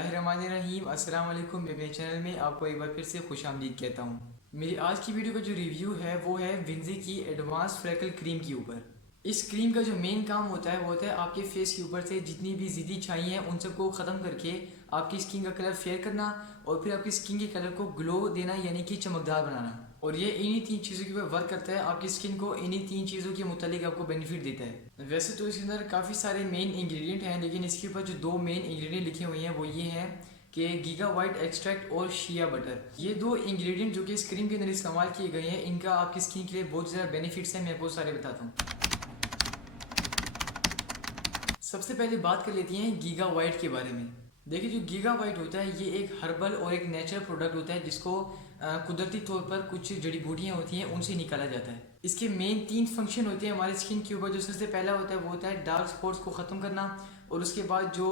बिस्मिल्लाहिर्रहमानिर्रहीम। अस्सलाम वालेकुम। मेरे चैनल में आपको एक बार फिर से खुश आमदीद कहता हूँ। मेरी आज की वीडियो का जो रिव्यू है वो है विंजी की एडवांस फ्रेकल क्रीम के ऊपर। इस क्रीम का जो मेन काम होता है वो होता है आपके फेस के ऊपर से जितनी भी ज़िद्दी छाई हैं उन सबको ख़त्म करके आपकी स्किन का कलर फेयर करना और फिर आपकी स्किन के कलर को ग्लो देना, यानी कि चमकदार बनाना। और ये इन्हीं 3 चीज़ों के ऊपर वर्क करता है। आपकी स्किन को इन्हीं 3 चीज़ों के मुतालिक आपको बेनिफिट देता है। वैसे तो इसके अंदर काफ़ी सारे मेन इंग्रेडिएंट हैं, लेकिन इसके ऊपर जो 2 मेन इंग्रेडिएंट लिखे हुए हैं वो ये हैं कि गीगा वाइट एक्सट्रैक्ट और शिया बटर। ये 2 इंग्रेडिएंट जो कि इस क्रीम के अंदर इस्तेमाल किए गए हैं, इनका आपकी स्किन के लिए बहुत ज़्यादा बेनिफिट्स हैं। मैं बहुत सारे बताता हूँ। सबसे पहले बात कर लेते हैं गीगा वाइट के बारे में। देखिए, जो गीगा वाइट होता है ये एक हर्बल और एक नेचुरल प्रोडक्ट होता है जिसको कुदरती तौर पर कुछ जड़ी बूटियाँ होती हैं उनसे निकाला जाता है। इसके मेन 3 फंक्शन होते हैं हमारे स्किन के ऊपर। जो सबसे पहला होता है वो होता है डार्क स्पॉट्स को ख़त्म करना, और उसके बाद जो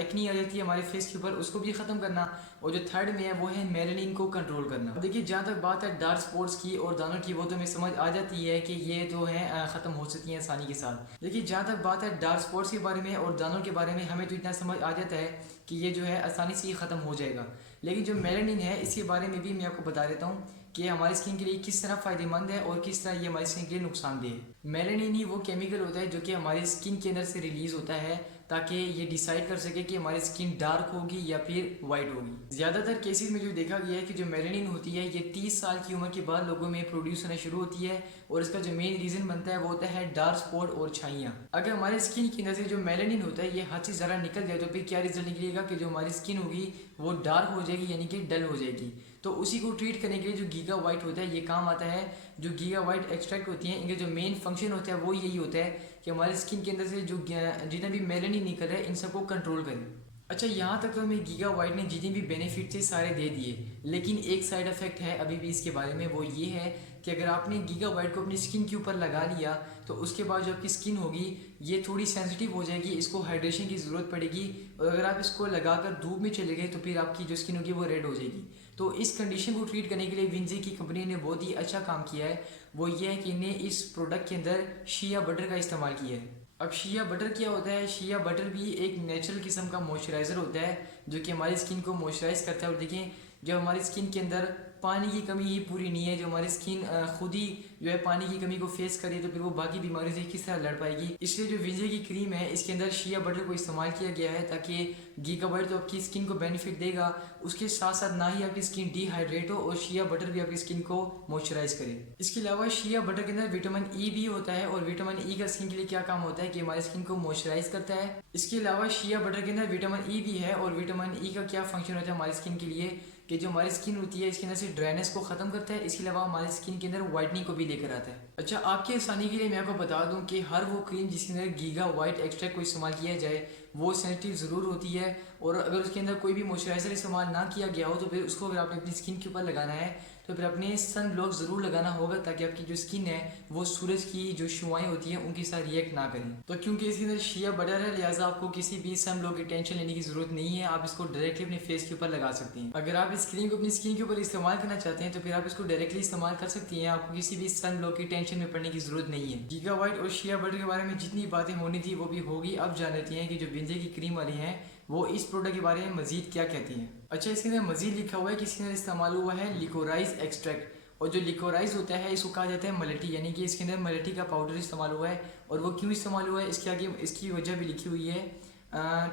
एक्नी आ जाती है हमारे फेस के ऊपर उसको भी ख़त्म करना, और जो थर्ड में है वो है मेलानिन को कंट्रोल करना। देखिए, जहाँ तक बात है डार्क स्पॉट्स की और दानों की, वो तो हमें समझ आ जाती है कि ये जो है ख़त्म हो सकती हैं आसानी के साथ। देखिए, जहाँ तक बात है डार्क स्पॉट्स के बारे में और दानों के बारे में, हमें तो इतना समझ आ जाता है कि ये जो है आसानी से ही ख़त्म हो जाएगा। लेकिन जो मेलानिन है इसके बारे में भी मैं आपको बता देता हूँ कि हमारी स्किन के लिए किस तरह फ़ायदेमंद है और किस तरह ये हमारी स्किन के लिए नुकसानदेह है। मेलानिन ही वो केमिकल होता है जो कि हमारी स्किन के अंदर से रिलीज़ होता है ताकि ये डिसाइड कर सके कि हमारी स्किन डार्क होगी या फिर वाइट होगी। ज़्यादातर केसेस में जो देखा गया है कि जो मेलानिन होती है ये 30 साल की उम्र के बाद लोगों में प्रोड्यूस होना शुरू होती है, और इसका जो मेन रीज़न बनता है वो होता है डार्क स्पॉट और छाइयाँ। अगर हमारी स्किन के अंदर से जो मेलानिन होता है ये हद से ज़रा निकल जाए तो फिर क्या रिजल्ट निकलेगा कि जो हमारी स्किन होगी वो डार्क हो जाएगी, यानी कि डल हो जाएगी। तो उसी को ट्रीट करने के लिए जो गीगा वाइट होता है ये काम आता है। जो गीगा वाइट एक्सट्रैक्ट होती हैं इनके जो मेन फंक्शन होता है वो यही होता है कि हमारी स्किन के अंदर से जो जितना भी मेलानिन निकल रहा है इन सबको कंट्रोल करें। अच्छा, यहाँ तक तो हमें गीगा वाइट ने जितने भी बेनिफिट थे सारे दे दिए, लेकिन एक साइड इफेक्ट है अभी भी इसके बारे में। वो ये है कि अगर आपने गीगा वाइट को अपनी स्किन के ऊपर लगा लिया तो उसके बाद जो आपकी स्किन होगी ये थोड़ी सेंसिटिव हो जाएगी, इसको हाइड्रेशन की ज़रूरत पड़ेगी, और अगर आप इसको लगाकर धूप में चले गए तो फिर आपकी जो स्किन होगी वो रेड हो जाएगी। तो इस कंडीशन को ट्रीट करने के लिए विंजी की कंपनी ने बहुत ही अच्छा काम किया है। वो ये है कि इन्हें इस प्रोडक्ट के अंदर शिया बटर का इस्तेमाल किया है। अब शिया बटर क्या होता है? शिया बटर भी एक नेचुरल किस्म का मॉइस्चराइज़र होता है जो कि हमारी स्किन को मॉइस्चराइज करता है। और देखिए, जब हमारी स्किन के अंदर पानी की कमी ही पूरी नहीं है, जो हमारी स्किन खुद ही जो है पानी की कमी को फेस करे तो फिर वो बाकी बीमारियों से किस तरह लड़ पाएगी। इसलिए जो विंजे की क्रीम है इसके अंदर शिया बटर को इस्तेमाल किया गया है ताकि गीगा वाइट तो आपकी स्किन को बेनिफिट देगा, उसके साथ साथ ना ही आपकी स्किन डिहाइड्रेट हो और शिया बटर भी आपकी स्किन को मॉइस्चराइज करे। इसके अलावा शिया बटर के अंदर विटामिन ई भी होता है, और विटामिन ई का स्किन के लिए क्या काम होता है कि हमारी स्किन को मॉइस्चराइज करता है। इसके अलावा शिया बटर के अंदर विटामिन ई भी है, और विटामिन ई का क्या फंक्शन होता है हमारी स्किन के लिए कि जो हमारी स्किन होती है इसके अंदर से ड्राइनेस को ख़त्म करता है। इसके अलावा हमारी स्किन के अंदर वाइटनिंग को भी लेकर आता है। अच्छा, आपकी आसानी के लिए मैं आपको बता दूं कि हर वो क्रीम जिसके अंदर गीगा वाइट एक्सट्रैक्ट को इस्तेमाल किया जाए वो सेंसिटिव ज़रूर होती है, और अगर उसके अंदर कोई भी मॉइस्चराइज़र इस्तेमाल ना किया गया हो तो फिर उसको अगर आपने अपनी स्किन के ऊपर लगाना है तो फिर अपने सन ब्लॉक ज़रूर लगाना होगा ताकि आपकी जो स्किन है वो सूरज की जो शुआएँ होती हैं उनके साथ रिएक्ट ना करें। तो क्योंकि इसके अंदर शिया बटर है लिहाजा आपको किसी भी सन ब्लॉक की टेंशन लेने की ज़रूरत नहीं है। आप इसको डायरेक्टली अपने फेस के ऊपर लगा सकती हैं। अगर आप इस क्रीम को अपनी स्किन के ऊपर इस्तेमाल करना चाहते हैं तो फिर आप इसको डायरेक्टली इस्तेमाल कर सकती हैं। आपको किसी भी सन ब्लॉक की टेंशन में पड़ने की ज़रूरत नहीं है। गीगा वाइट और शिया बटर के बारे में जितनी बातें होनी थी वो भी होगी। अब जान लेती हैं कि जो विंजे की क्रीम वाली हैं वो इस प्रोडक्ट के बारे में मजीद क्या कहती हैं। अच्छा, इसके अंदर मजीद लिखा हुआ है कि इसके अंदर इस्तेमाल हुआ है लिकोराइज एक्सट्रैक्ट, और जो लिकोराइज होता है इसको कहा जाता है मलेटी, यानी कि इसके अंदर मलेटी का पाउडर इस्तेमाल हुआ है। और वो क्यों इस्तेमाल हुआ है इसके आगे इसकी वजह भी लिखी हुई है,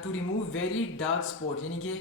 to remove very dark spot, यानी कि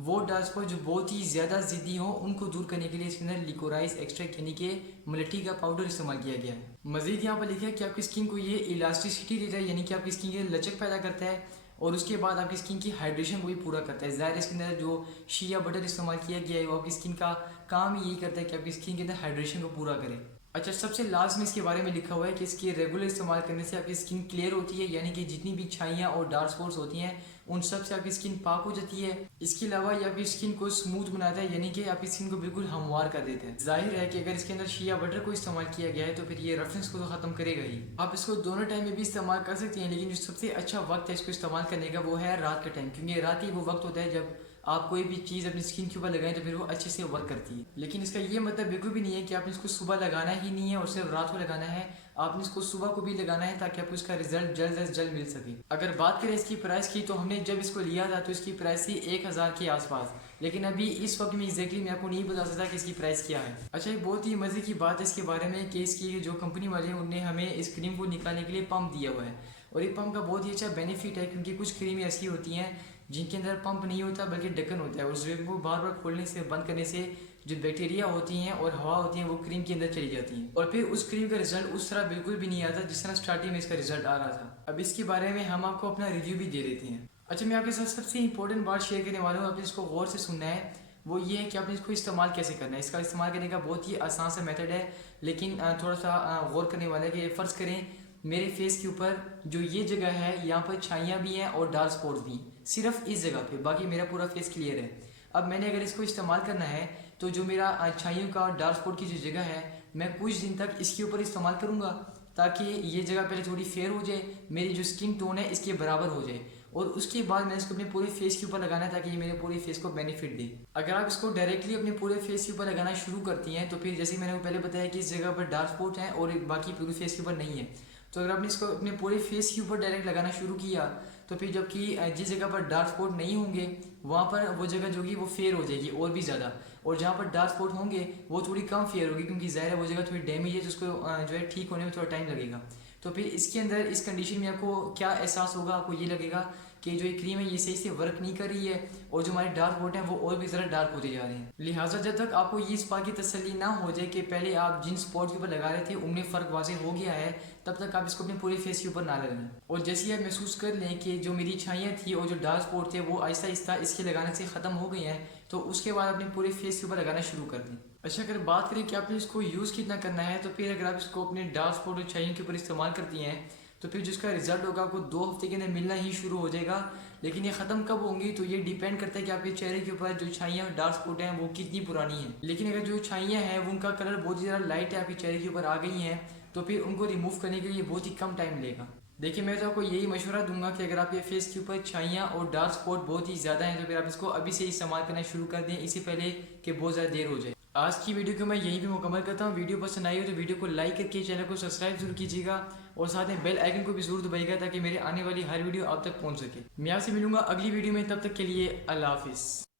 वो डार्क स्पॉट जो बहुत ही ज़्यादा ज़िद्दी हो उनको दूर करने के लिए इसके अंदर लिकोराइज एक्सट्रैक्ट यानी कि मलेटी का पाउडर इस्तेमाल किया गया है। मजीद यहाँ पर लिखा है कि आपकी स्किन को ये इलास्टिसिटी देता है, यानी कि आपकी स्किन के लचक पैदा करता है, और उसके बाद आपकी स्किन की हाइड्रेशन को भी पूरा करता है। ज़ाहिर इसके अंदर जो शिया बटर इस्तेमाल किया गया है वो आपकी स्किन का काम यही करता है कि आपकी स्किन के अंदर हाइड्रेशन को पूरा करे। अच्छा, सबसे लास्ट में इसके बारे में लिखा हुआ है कि इसके रेगुलर इस्तेमाल करने से आपकी स्किन क्लियर होती है, यानी कि जितनी भी छाइयाँ और डार्क स्पॉट्स होती हैं उन सब से आपकी स्किन पाक हो जाती है। इसके अलावा ये आपकी स्किन को स्मूथ बनाता है, यानी कि आपकी स्किन को बिल्कुल हमवार कर देता है। जाहिर है कि अगर इसके अंदर शिया बटर को इस्तेमाल किया गया है तो फिर ये रफनेस को तो ख़त्म करेगा ही। आप इसको दोनों टाइम में भी इस्तेमाल कर सकते हैं, लेकिन जो सबसे अच्छा वक्त है इसको इस्तेमाल करने का वो है रात का टाइम, क्योंकि रात ही वो वक्त होता है जब आप कोई भी चीज़ अपनी स्किन के ऊपर लगाएं तो फिर वो अच्छे से वर्क करती है। लेकिन इसका ये मतलब बिल्कुल भी नहीं है कि आपने इसको सुबह लगाना ही नहीं है और सिर्फ रात को लगाना है। आपने इसको सुबह को भी लगाना है ताकि आपको इसका रिजल्ट जल्द से जल्द मिल सके। अगर बात करें इसकी प्राइस की, तो हमने जब इसको लिया था तो इसकी प्राइस थी 1000 के आसपास, लेकिन अभी इस वक्त में एग्जैक्टली मैं आपको नहीं बता सकता कि इसकी प्राइस क्या है। अच्छा, एक बहुत ही मज़े की बात है इसके बारे में कि इसकी जो कंपनी वाले हैं उन्होंने हमें इस क्रीम को निकालने के लिए पंप दिया हुआ है, और ये पंप का बहुत ही अच्छा बेनिफिट है क्योंकि कुछ क्रीमें ऐसी होती हैं जिनके अंदर पंप नहीं होता बल्कि ढक्कन होता है, और उस को बार बार खोलने से बंद करने से जो बैक्टीरिया होती हैं और हवा होती है वो क्रीम के अंदर चली जाती हैं, और फिर उस क्रीम का रिजल्ट उस तरह बिल्कुल भी नहीं आता जिस तरह स्टार्टिंग में इसका रिजल्ट आ रहा था। अब इसके बारे में हम आपको अपना रिव्यू भी दे देते हैं। अच्छा, मैं आपके साथ सबसे इंपॉर्टेंट बात शेयर करने वाला हूँ, आपने इसको गौर से सुनना है। वो ये है कि आपने इसको इस्तेमाल कैसे करना है। इसका इस्तेमाल करने का बहुत ही आसान सा मेथड है, लेकिन थोड़ा सा गौर करने वाला है कि फ़र्ज़ करें मेरे फेस के ऊपर जो ये जगह है यहाँ पर छाइयाँ भी हैं और डार्क स्पॉट्स भी, सिर्फ इस जगह पे, बाकी मेरा पूरा फेस क्लियर है। अब मैंने अगर इसको इस्तेमाल करना है तो जो मेरा छाइयों का और डार्क स्पॉट की जो जगह है, मैं कुछ दिन तक इसके ऊपर इस्तेमाल करूँगा ताकि ये जगह पहले थोड़ी फेयर हो जाए, मेरी जो स्किन टोन है इसके बराबर हो जाए, और उसके बाद मैंने इसको अपने पूरे फेस के ऊपर लगाना है ताकि ये मेरे पूरे फेस को बेनिफिट दे। अगर आप इसको डायरेक्टली अपने पूरे फेस के ऊपर लगाना शुरू करती हैं तो फिर जैसे मैंने पहले बताया कि इस जगह पर डार्क स्पॉट हैं और बाकी पूरे फेस के ऊपर नहीं है, तो अगर आपने इसको अपने पूरे फेस के ऊपर डायरेक्ट लगाना शुरू किया तो फिर जबकि जिस जगह पर डार्क स्पॉट नहीं होंगे वहाँ पर वो जगह जो कि वो फेयर हो जाएगी और भी ज़्यादा, और जहाँ पर डार्क स्पॉट होंगे वो थोड़ी कम फेयर होगी क्योंकि ज़ाहिर है वो जगह थोड़ी डैमेज है तो उसको जो है ठीक होने में थोड़ा टाइम लगेगा। तो फिर इसके अंदर इस कंडीशन में आपको क्या एहसास होगा, आपको ये लगेगा कि जो ये क्रीम है ये सही से वर्क नहीं कर रही है और जो हमारे डार्क स्पॉट हैं वो और भी ज़्यादा डार्क होते जा रहे हैं। लिहाजा जब तक आपको ये इस बात की तसल्ली ना हो जाए कि पहले आप जिन स्पॉट के ऊपर लगा रहे थे उनमें फ़र्क वाज़ेह हो गया है, तब तक आप इसको अपने पूरे फेस के ऊपर ना लगाएं। और जैसे ही आप महसूस कर लें कि जो मेरी छाइयाँ थी और जो डार्क स्पॉट थे वो आहिस्ता आहिस्ता इसके लगाने से ख़त्म हो गए हैं, तो उसके बाद अपने पूरे फेस के ऊपर लगाना शुरू कर दें। अच्छा, अगर बात करें कि आपने इसको यूज़ कितना करना है, तो फिर अगर आप इसको अपने डार्क स्पॉट और छाइयों के ऊपर इस्तेमाल करती हैं तो फिर जिसका रिजल्ट होगा आपको 2 हफ्ते के अंदर मिलना ही शुरू हो जाएगा। लेकिन ये ख़त्म कब होंगी तो ये डिपेंड करता है कि आपके चेहरे के ऊपर जो छाइयाँ और डार्क स्पॉट हैं वो कितनी पुरानी हैं। लेकिन अगर जो छाइयाँ हैं वो उनका कलर बहुत ही ज़्यादा लाइट है, आपके चेहरे के ऊपर आ गई हैं, तो फिर उनको रिमूव करने के लिए बहुत ही कम टाइम लेगा। देखिए, मैं तो आपको यही मशवरा दूंगा कि अगर आपके फेस के ऊपर छाइयाँ और डार्क स्पॉट बहुत ही ज़्यादा हैं तो फिर आप इसको अभी से इस्तेमाल करना शुरू कर दें, इससे पहले कि बहुत ज़्यादा देर हो जाए। आज की वीडियो को मैं यहीं पे मुकम्मल करता हूँ। वीडियो पसंद आई हो तो वीडियो को लाइक करके चैनल को सब्सक्राइब जरूर कीजिएगा और साथ में बेल आइकन को भी जरूर दबाइएगा ताकि मेरे आने वाली हर वीडियो आप तक पहुँच सके। मैं आपसे मिलूंगा अगली वीडियो में, तब तक के लिए अल्लाह हाफिज़।